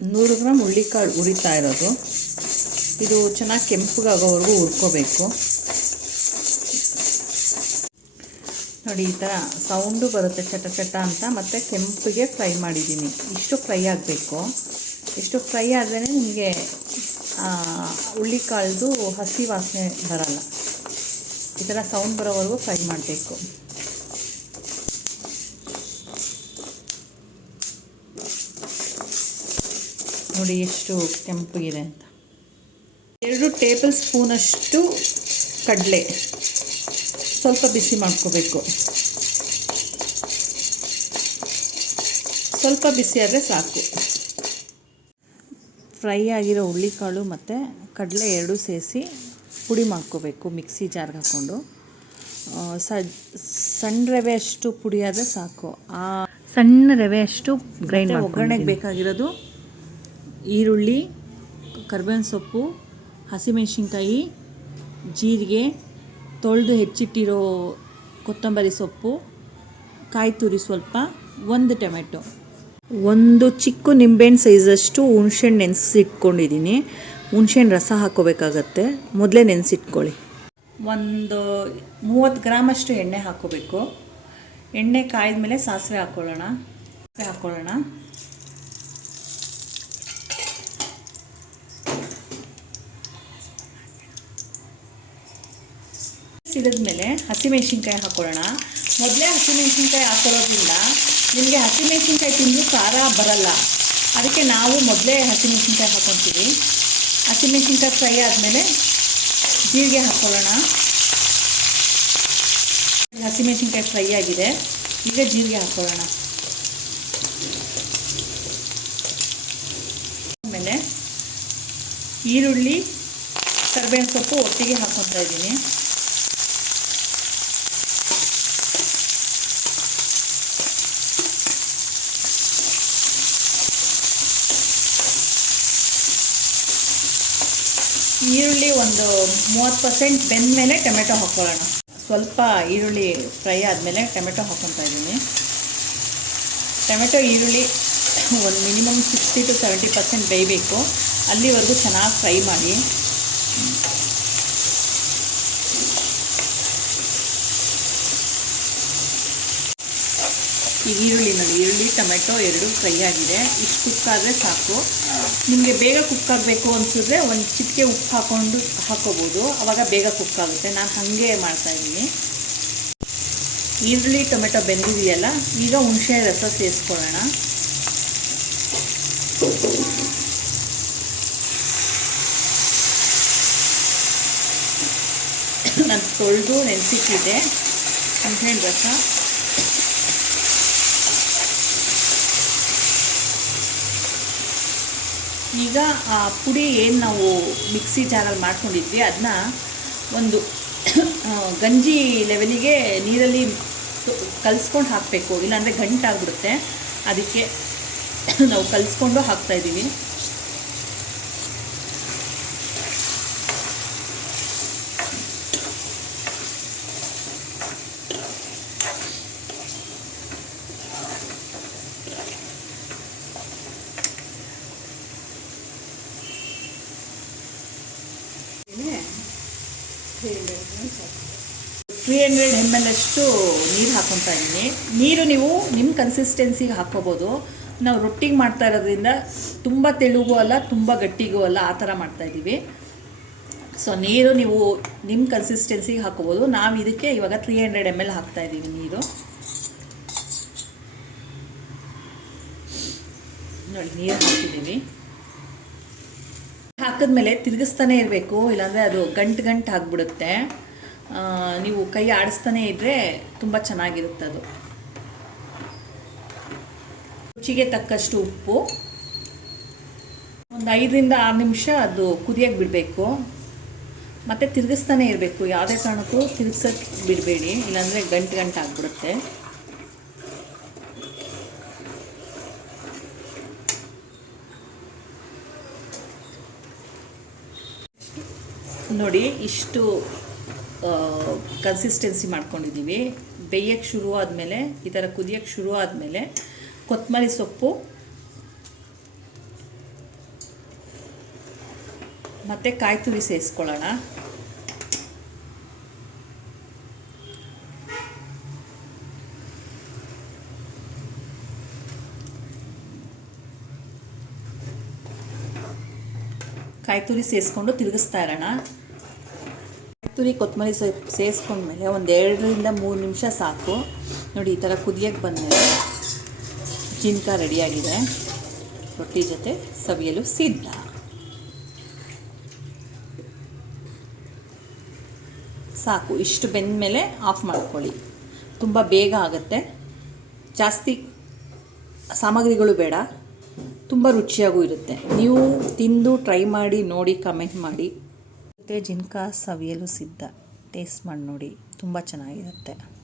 ನೂರು ಗ್ರಾಮ್ ಹುಳ್ಳಿಕಾಳು ಉರಿತಾ ಇರೋದು. ಇದು ಚೆನ್ನಾಗಿ ಕೆಂಪಗಾಗೋವರೆಗೂ ಹುರ್ಕೋಬೇಕು. ನೋಡಿ, ಈ ಥರ ಸೌಂಡು ಬರುತ್ತೆ, ಚಟ ಚಟ ಅಂತ. ಮತ್ತು ಕೆಂಪಿಗೆ ಫ್ರೈ ಮಾಡಿದ್ದೀನಿ. ಇಷ್ಟು ಫ್ರೈ ಆಗಬೇಕು. ಇಷ್ಟು ಫ್ರೈ ಆದ್ರೇ ನಿಮಗೆ ಹುಳ್ಳಿಕಾಳ್ದು ಹಸಿ ವಾಸನೆ ಬರಲ್ಲ. ಈ ಥರ ಸೌಂಡ್ ಬರೋವರೆಗೂ ಫ್ರೈ ಮಾಡಬೇಕು. ನೋಡಿ ಎಷ್ಟು ಇದೆ ಅಂತ. ಎರಡು ಟೇಬಲ್ ಸ್ಪೂನಷ್ಟು ಕಡಲೆ. ಸ್ವಲ್ಪ ಬಿಸಿ ಮಾಡ್ಕೋಬೇಕು. ಸ್ವಲ್ಪ ಬಿಸಿ ಆದರೆ ಸಾಕು. ಫ್ರೈ ಆಗಿರೋ ಹುಳ್ಳಿಕಾಳು ಮತ್ತು ಕಡಲೆ ಎರಡೂ ಸೇರಿಸಿ ಪುಡಿ ಮಾಡ್ಕೋಬೇಕು ಮಿಕ್ಸಿ ಜಾರ್ಗೆ ಹಾಕ್ಕೊಂಡು. ಸಣ್ಣ ರವೆ ಅಷ್ಟು ಪುಡಿ ಆದರೆ ಸಾಕು. ಆ ಸಣ್ಣ ರವೆ ಅಷ್ಟು ಗ್ರೈಂಡ್ ಒಗ್ಗರಣೆಗೆ ಬೇಕಾಗಿರೋದು ಈರುಳ್ಳಿ, ಕರ್ಬೇವಿನ ಸೊಪ್ಪು, ಹಸಿಮೆಣಸಿನ್ಕಾಯಿ, ಜೀರಿಗೆ, ತೊಳೆದು ಹೆಚ್ಚಿಟ್ಟಿರೋ ಕೊತ್ತಂಬರಿ ಸೊಪ್ಪು, ಕಾಯಿ ತುರಿ ಸ್ವಲ್ಪ, ಒಂದು ಟೊಮೆಟೊ. ಒಂದು ಚಿಕ್ಕ ನಿಂಬೆಹಣ್ಣು ಸೈಜಷ್ಟು ಹುಣ್ಸೆಹಣ್ಣು ನೆನೆಸಿಟ್ಕೊಂಡಿದ್ದೀನಿ. ಹುಣ್ಸೆಹಣ್ಣು ರಸ ಹಾಕೋಬೇಕಾಗತ್ತೆ ಮೊದಲೇ ನೆನೆಸಿಟ್ಕೊಳ್ಳಿ. ಒಂದು ಮೂವತ್ತು ಗ್ರಾಮಷ್ಟು ಎಣ್ಣೆ ಹಾಕೋಬೇಕು ಎಣ್ಣೆ ಕಾಯ್ದ ಮೇಲೆ ಸಾಸಿವೆ ಹಾಕ್ಕೊಳ್ಳೋಣ. ಸಾಸಿವೆ ಹಾಕ್ಕೊಳ್ಳೋಣ ಹಸಿ ಹಸಿಮೆಣ್ಸಿನ್ಕಾಯಿ ಹಾಕೊಳ್ಳೋಣ ಮೊದಲೇ ಹಸಿಮೆಣ್ಸಿನ್ಕಾಯಿ ಹಾಕೊಳ್ಳೋದ್ರಿಂದ ನಿಮಗೆ ಹಸಿಮೆಣ್ಸಿನ್ಕಾಯಿ ತಿಂದು ಖಾರ ಬರಲ್ಲ. ಅದಕ್ಕೆ ನಾವು ಮೊದಲೇ ಹಸಿಮೆಣ್ಸಿನ್ಕಾಯಿ ಹಾಕ್ಕೊತೀವಿ. ಹಸಿಮೆಣ್ಸಿನ್ಕಾಯಿ ಫ್ರೈ ಆದಮೇಲೆ ಜೀರಿಗೆ ಹಾಕ್ಕೊಳ್ಳೋಣ. ಹಸಿಮೆಣ್ಸಿನ್ಕಾಯಿ ಫ್ರೈ ಆಗಿದೆ. ಈಗ ಜೀರಿಗೆ ಹಾಕ್ಕೊಳ್ಳೋಣ. ಆಮೇಲೆ ಈರುಳ್ಳಿ, ಕರ್ಬೇವಿನ ಸೊಪ್ಪು ಒಟ್ಟಿಗೆ ಹಾಕ್ಕೊತಾ ಇದ್ದೀನಿ. ಈರುಳ್ಳಿ ಒಂದು ಮೂವತ್ತು ಪರ್ಸೆಂಟ್ ಬೆಂದ ಮೇಲೆ ಟೊಮೆಟೊ ಹಾಕ್ಕೊಳ್ಳೋಣ ಸ್ವಲ್ಪ ಈರುಳ್ಳಿ ಫ್ರೈ ಆದಮೇಲೆ ಟೊಮೆಟೊ ಹಾಕ್ಕೊತಾ ಇದ್ದೀನಿ. ಟೊಮೆಟೊ, ಈರುಳ್ಳಿ ಒಂದು minimum sixty to seventy percent ಬೇಯಬೇಕು. ಅಲ್ಲಿವರೆಗೂ ಚೆನ್ನಾಗಿ ಫ್ರೈ ಮಾಡಿ. ಈಗ ಈರುಳ್ಳಿ ನೋಡಿ ಈರುಳ್ಳಿ, ಟೊಮೆಟೊ ಎರಡು ಫ್ರೈ ಆಗಿದೆ. ಇಷ್ಟು ಕುಕ್ ಆದರೆ ಸಾಕು. ನಿಮಗೆ ಬೇಗ ಕುಕ್ ಆಗಬೇಕು ಅನಿಸಿದ್ರೆ ಒಂದು ಚಿಟಿಕೆ ಉಪ್ಪು ಹಾಕ್ಕೊಂಡು ಹಾಕೋಬೋದು. ಆವಾಗ ಬೇಗ ಕುಕ್ ಆಗುತ್ತೆ. ನಾನು ಹಾಗೆ ಮಾಡ್ತಾಯಿದ್ದೀನಿ ಈರುಳ್ಳಿ, ಟೊಮೆಟೊ ಬೆಂದಿದೆಯಲ್ಲ, ಈಗ ಹುಣಸೆ ರಸ ಸೇರಿಸ್ಕೊಳ್ಳೋಣ. ನಾನು ತೊಳೆದು ನೆನೆಸಿಟ್ಟಿದ್ದೆ. ಹುಣಸೆ ರಸ. ಈಗ, ಆ, ಪುಡಿ ಏನು ನಾವು ಮಿಕ್ಸಿ ಜಾರಲ್ಲಿ ಮಾಡ್ಕೊಂಡಿದ್ವಿ ಅದನ್ನ ಒಂದು ಗಂಜಿ ಲೆವೆಲಿಗೆ ನೀರಲ್ಲಿ ಕಲಿಸ್ಕೊಂಡು ಹಾಕಬೇಕು, ಇಲ್ಲಾಂದರೆ ಗಂಟಾಗ್ಬಿಡುತ್ತೆ. ಅದಕ್ಕೆ ನಾವು ಕಲಿಸ್ಕೊಂಡು ಹಾಕ್ತಾಯಿದ್ದೀವಿ ತ್ರೀ ಹಂಡ್ರೆಡ್ ಎಂ ಎಲ್ ಅಷ್ಟು ನೀರು ಹಾಕ್ಕೊತಾ ಇದ್ದೀನಿ. ನೀರು ನೀವು ನಿಮ್ಮ ಕನ್ಸಿಸ್ಟೆನ್ಸಿಗೆ ಹಾಕ್ಕೋಬೋದು ನಾವು ರೊಟ್ಟಿಗೆ ಮಾಡ್ತಾ ಇರೋದ್ರಿಂದ ತುಂಬ ತೆಳುಗೂ ಅಲ್ಲ, ತುಂಬ ಗಟ್ಟಿಗೂ ಅಲ್ಲ, ಆ ಥರ ಮಾಡ್ತಾಯಿದ್ದೀವಿ ಸೊ ನೀರು ನೀವು ನಿಮ್ಮ ಕನ್ಸಿಸ್ಟೆನ್ಸಿಗೆ ಹಾಕ್ಕೋಬೋದು ನಾವು ಇದಕ್ಕೆ ಇವಾಗ ತ್ರೀ ಹಂಡ್ರೆಡ್ ಎಂ ಎಲ್ ಹಾಕ್ತಾಯಿದ್ದೀವಿ ನೀರು. ನೋಡಿ, ನೀರು ಹಾಕಿದ್ದೀವಿ. ಹಾಕಿದ್ಮೇಲೆ ತಿರುಗಿಸ್ತಾನೆ ಇರಬೇಕು, ಇಲ್ಲಾಂದರೆ ಅದು ಗಂಟು ಗಂಟು ಆಗಿಬಿಡುತ್ತೆ. ನೀವು ಕೈ ಆಡಿಸ್ತಾನೆ ಇದ್ದರೆ ತುಂಬ ಚೆನ್ನಾಗಿರುತ್ತೆ ಅದು. ರುಚಿಗೆ ತಕ್ಕಷ್ಟು ಉಪ್ಪು. ಒಂದು ಐದರಿಂದ ಆರು ನಿಮಿಷ ಅದು ಕುದಿಯಾಗಿ ಬಿಡಬೇಕು. ಮತ್ತು ತಿರುಗಿಸ್ತಾನೆ ಇರಬೇಕು, ಯಾವುದೇ ಕಾರಣಕ್ಕೂ ತಿರುಗ್ಸೋಕ್ಕೆ ಬಿಡಬೇಡಿ, ಇಲ್ಲಾಂದರೆ ಗಂಟು ಗಂಟು ಆಗಿಬಿಡುತ್ತೆ. ನೋಡಿ, ಇಷ್ಟು ಕನ್ಸಿಸ್ಟೆನ್ಸಿ ಮಾಡ್ಕೊಂಡಿದ್ದೀವಿ. ಬೇಯಕ್ಕೆ ಶುರು ಆದಮೇಲೆ, ಈ ಥರ ಕುದಿಯೋಕ್ಕೆ ಶುರು ಆದಮೇಲೆ ಕೊತ್ತಂಬರಿ ಸೊಪ್ಪು, ಮತ್ತು ಕಾಯಿ ತುರಿ ಸೇರಿಸ್ಕೊಳ್ಳೋಣ ಕಾಯಿ ತುರಿ ಸೇರಿಸ್ಕೊಂಡು ತಿರುಗಿಸ್ತಾ ಇರೋಣ. ತುರಿ ಕೊತ್ತಂಬರಿ ಸೊಪ್ಪು ಸೇರಿಸ್ಕೊಂಡ್ಮೇಲೆ ಒಂದು ಎರಡರಿಂದ ಮೂರು ನಿಮಿಷ ಸಾಕು. ನೋಡಿ, ಈ ಥರ ಕುದಿಯೋಕ್ಕೆ ಬಂದಮೇಲೆ ಜಿನ್ಕ ರೆಡಿಯಾಗಿದೆ. ರೊಟ್ಟಿ ಜೊತೆ ಸವಿಯಲು ಸಿದ್ಧ. ಸಾಕು, ಇಷ್ಟು ಬೆಂದ ಮೇಲೆ ಆಫ್ ಮಾಡ್ಕೊಳ್ಳಿ. ತುಂಬ ಬೇಗ ಆಗುತ್ತೆ. ಜಾಸ್ತಿ ಸಾಮಗ್ರಿಗಳು ಬೇಡ. ತುಂಬ ರುಚಿಯಾಗೂ ಇರುತ್ತೆ. ನೀವು ತಿಂದು ಟ್ರೈ ಮಾಡಿ, ನೋಡಿ, ಕಮೆಂಟ್ ಮಾಡಿ. ಮತ್ತು ಜಿನ್ಕಾ ಸವಿಯಲು ಸಿದ್ಧ. ಟೇಸ್ಟ್ ಮಾಡಿ ನೋಡಿ. ತುಂಬ ಚೆನ್ನಾಗಿರುತ್ತೆ.